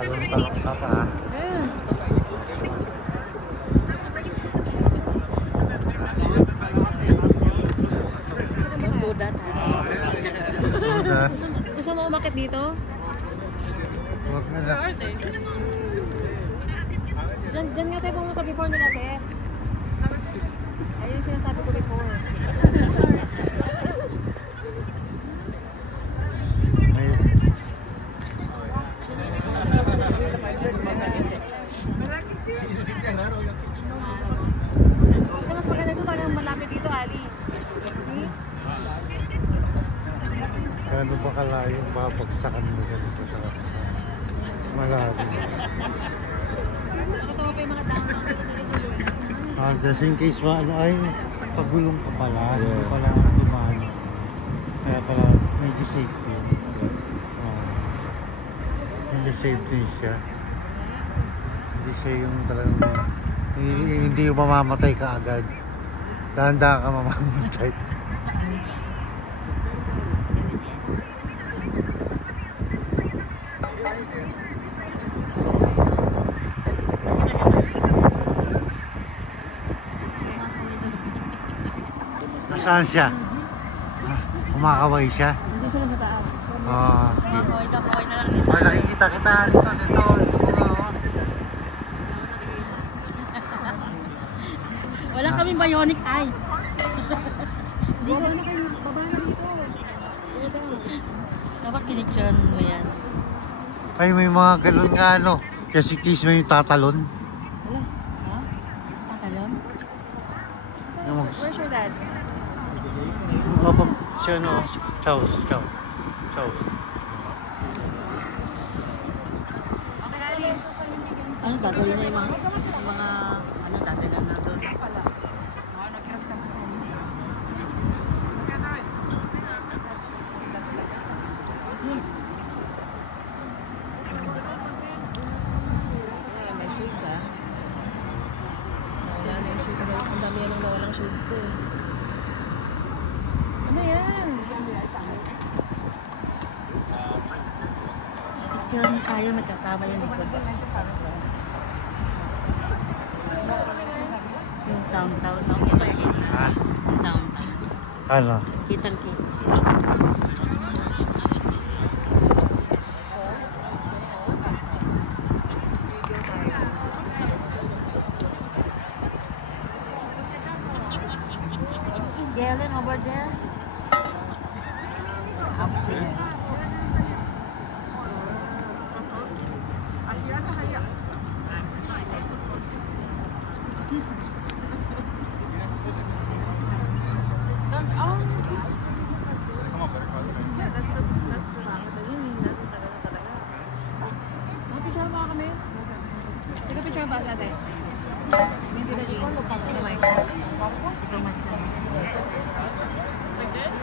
Talong-talong ka pa. Gusto mo umakit dito? Huwag na lang. Diyan nga tayo pumunta before nila, Tess. Ayun yung sinasabi ko before. Kasi mas maganda ito talagang malapit dito, Ali. Gano'n ba kalayo babagsakan mo ganito sa malalim? Ito mo pa yung mga tao. Just in case ano ay pagulong ka pala, hindi pala dumano. Kaya pala medyo safety. Hindi safety siya. Hindi siya yung talagang hindi yung mamamatay ka agad. Dahan-dahan ka mamamatay. Nasaan siya? Kumakaway siya? Hindi sila sa taas. Sige. Kumakaway na lang dito. Ay, nakikita kita. Alison, ito. Wala kaming bionic eye. Hindi ko ano kayo. Baba na dito. Dapat pinicturean mo yan. Ay, may mga galon nga ano. Kasi tis mo yung tatalon. Wala. Ha? Tatalon? Where's your dad? Opo, siya no. Ciao, ciao. Ciao. Okay, Ali. Ano gagawin na yung mga ano dadalhan na doon? May shades ah. Nawala na yung shades. Ang dami yan ang nawalang shades ko eh. Ano yan? Picture mo tayo, magkasama yun. Yung downtown, no? Ha? Yung downtown. Ano? Kitang-kita. Galen over there. Upstairs. Picture ba sa atin? Hindi na Jean. Ito mic. Ito mic. Like this?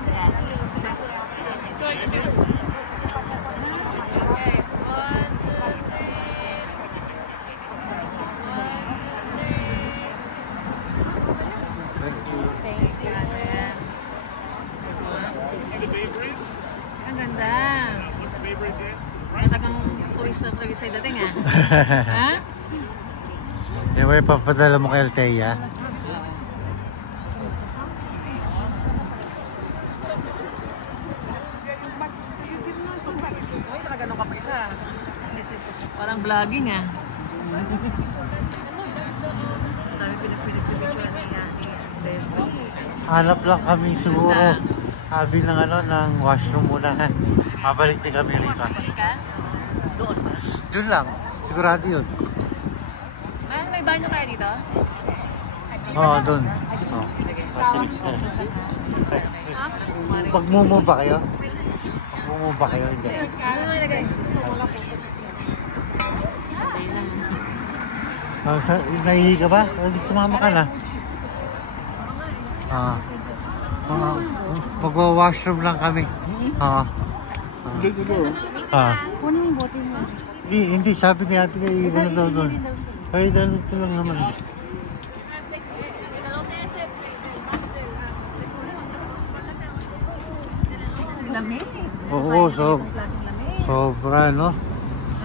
So I can do it. Okay. 1, 2, 3. 1, 2, 3. Thank you, Ate. Ang ganda. Matagang turista talaga sa dating ah. Ha? Yung may papadala mo kay Althea. Parang vlogging ah. Dami pinag-picture ni Ate. Hanap lang kami siguro. Sabi ng ano, ng washroom muna. Mabalik din kami rito. Doon. Doon lang. Sigurado yun. May banyo kaya dito? Oo, doon. Sige. Pagmumo ba kayo? Pagmumo ba kayo? Hindi. Ano na ilagay? Nahihi ka ba? Sumama ka na. Pag-washroom lang kami. Kunin yung bote mo. Hindi, sabi ni ate kayo, iba na daw doon. Ay, dito lang naman. Lamig. Oo, sobra, no?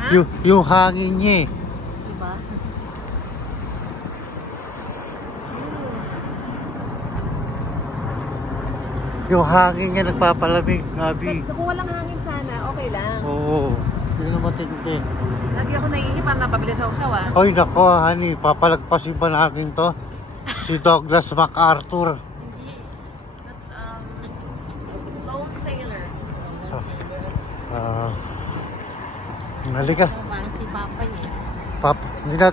Ha? Yung hangin niya eh. Diba? Yung hangin niya nagpapalamig, Abi. Kung walang hangin sana, okay lang. Oo. Hindi na matindi. Lagi ako naiipan na pabili sa usawa. Hoy, nako, honey. Papalagpasin ba natin to? Si Douglas MacArthur. Hindi. That's, Lone Sailor. Halika. Parang si Papa niya. Hindi natin